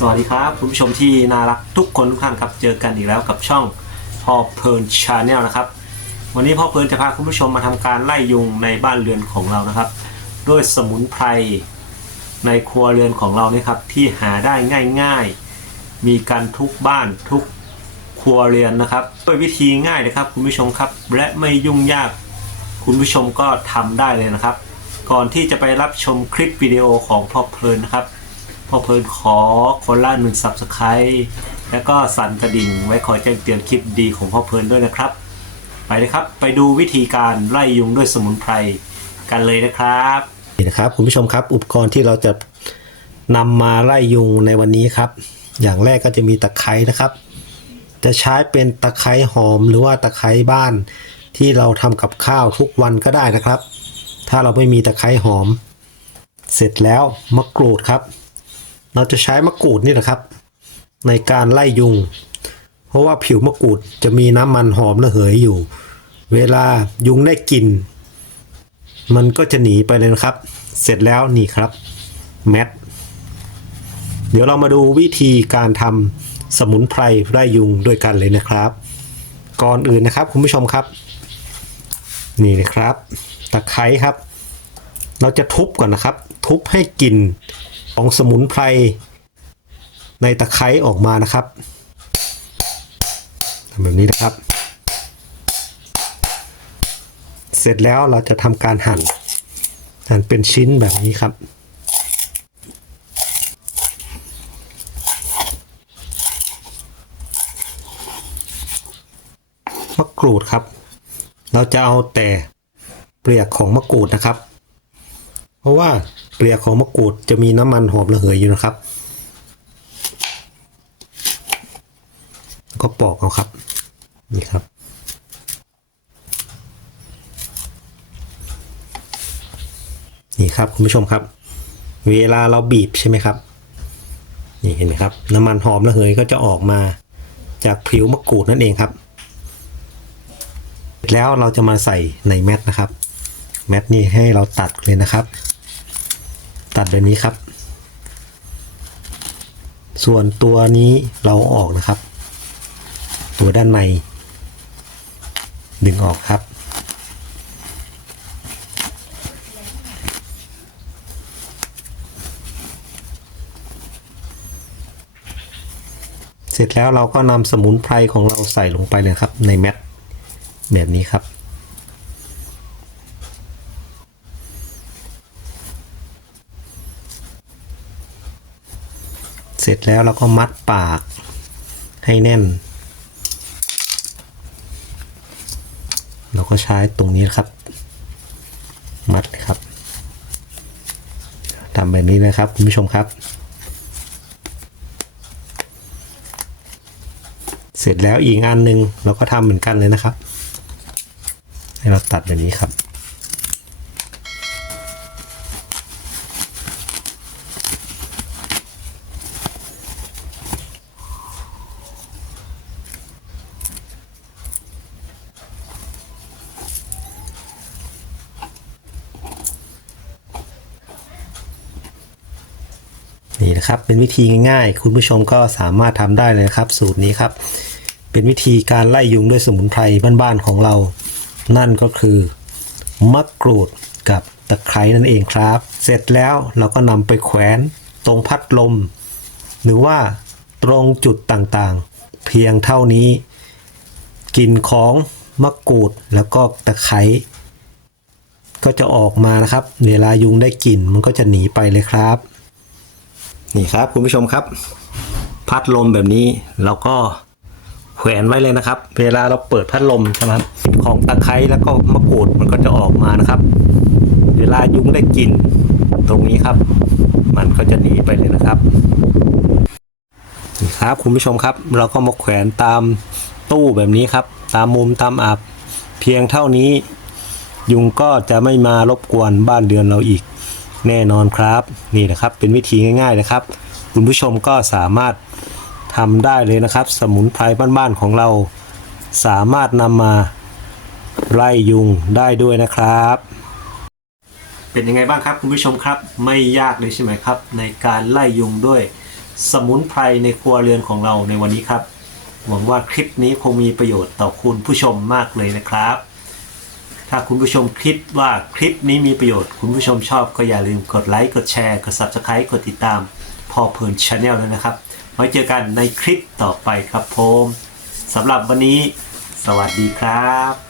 สวัสดีครับคุณผู้ชมที่น่ารักทุกคนทุกท่านครับเจอกันอีกแล้วกับช่องพ่อเพลินชาแนลนะครับ วันนี้พ่อเพลินจะพาคุณผู้ชมมาทำการไล่ยุงในบ้านเรือนของเรานะครับ ด้วยสมุนไพรในครัวเรือนของเรานี่ครับที่หาได้ง่าย ๆ มีกันทุกบ้านทุกครัวเรือนนะครับด้วยวิธีง่ายนะครับคุณผู้ชมครับ และไม่ยุ่งยากคุณผู้ชมก็ทำได้เลยนะครับ ก่อนที่จะไปรับชมคลิปวิดีโอของพ่อเพลินนะครับ พ่อเพลินขอคนละหนึ่งสับสไครแล้วก็สั่นกระดิ่งไว้คอยแจ้งเตือนคลิปดีของพ่อเพลินด้วยนะครับ ไปเลยครับ ไปดูวิธีการไล่ยุงด้วยสมุนไพรกันเลยนะครับนี่นะครับคุณผู้ชมครับ อุปกรณ์ที่เราจะนำมาไล่ยุงในวันนี้ครับ อย่างแรกก็จะมีตะไคร้นะครับ จะใช้เป็นตะไคร้หอมหรือว่าตะไคร้บ้าน ที่เราทำกับข้าวทุกวันก็ได้นะครับ ถ้าเราไม่มีตะไคร้หอม เสร็จแล้วมะกรูดครับ เราจะใช้มะกรูดนี่แหละครับ ในการไล่ยุง เพราะว่าผิวมะกรูดจะมีน้ำมันหอมระเหยอยู่ เวลายุงได้กลิ่นมันก็จะหนีไปเลยนะครับ เสร็จแล้วนี่ครับแมทเดี๋ยวเรามาดูวิธีการทำสมุนไพรไล่ยุงด้วยกันเลยนะครับ ก่อนอื่นนะครับคุณผู้ชมครับ นี่นะครับ ตะไคร้ครับ เราจะทุบก่อนนะครับ ทุบให้กลิ่น ของสมุนไพรในตะไคร้ออกมานะครับทำแบบนี้นะครับ เสร็จแล้วเราจะทำการหั่น หั่นเป็นชิ้นแบบนี้ครับมะกรูดครับ เราจะเอาแต่เปลือกของมะกรูดนะครับ ราะว่าเปลือกของมะกรูดจะมีน้ำมันหอมระเหยอยู่นะครับ ก็ปอกเอาครับนี่ครับ นี่ครับคุณผู้ชมครับ เวลาเราบีบใช่ไหมครับนี่เห็นไหมครับ น้ำมันหอมระเหยก็จะออกมาจากผิวมะกรูดนั่นเองครับ แล้วเราจะมาใส่ในแมทนะครับ แมทนี่ให้เราตัดเลยนะครับ ตัดแบบนี้ครับ ส่วนตัวนี้เราอออกนะครับ ตัวด้านใน ดึงออกครับ เสร็จแล้วเราก็นำสมุนไพรของเราใส่ลงไปเลยครับในแมทแบบนี้ครับ เสร็จแล้วเราก็มัดปากให้แน่น เราก็ใช้ตรงนี้ครับ มัดครับทำแบบนี้นะครับคุณผู้ชมครับ เสร็จแล้วอีกอันหนึ่งเราก็ทำเหมือนกันเลยนะครับ ให้เราตัดแบบนี้ครับ นี่นะครับเป็นวิธีง่ายๆ คุณผู้ชมก็สามารถทำได้เลยครับ สูตรนี้ครับ เป็นวิธีการไล่ยุงด้วยสมุนไพรบ้านๆของเรา นั่นก็คือมะกรูดกับตะไคร้นั่นเองครับ เสร็จแล้วเราก็นำไปแขวนตรงพัดลม หรือว่าตรงจุดต่างๆ เพียงเท่านี้กลิ่นของมะกรูดแล้วก็ตะไคร้ก็จะออกมานะครับ เวลายุงได้กลิ่นมันก็จะหนีไปเลยครับ นี่ครับคุณผู้ชมครับ พัดลมแบบนี้เราก็แขวนไว้เลยนะครับ เวลาเราเปิดพัดลมใช่ไหมของตะไคร้แล้วก็มะกรูดมันก็จะออกมานะครับ เวลายุงได้กลิ่นตรงนี้ครับ มันก็จะหนีไปเลยนะครับนี่ครับคุณผู้ชมครับ เราก็มาแขวนตามตู้แบบนี้ครับ ตามมุมตามอับเพียงเท่านี้ ยุงก็จะไม่มารบกวนบ้านเรือนเราอีก แน่นอนครับ นี่นะครับเป็นวิธีง่าย ๆนะครับ คุณผู้ชมก็สามารถทำได้เลยนะครับ สมุนไพรบ้านๆของเราสามารถนำมาไล่ยุงได้ด้วยนะครับ เป็นยังไงบ้างครับคุณผู้ชมครับ ไม่ยากเลยใช่ไหมครับ ในการไล่ยุงด้วยสมุนไพรในครัวเรือนของเราในวันนี้ครับ หวังว่าคลิปนี้คงมีประโยชน์ต่อคุณผู้ชมมากเลยนะครับ ถ้าคุณผู้ชมคิดว่าคลิปนี้มีประโยชน์ คุณผู้ชมชอบก็อย่าลืมกดไลค์กดแชร์กด Subscribe กดติดตามพอเพลินชาแนลแล้วนะครับไว้เจอกันในคลิปต่อไปครับผมสำหรับวันนี้ สวัสดีครับ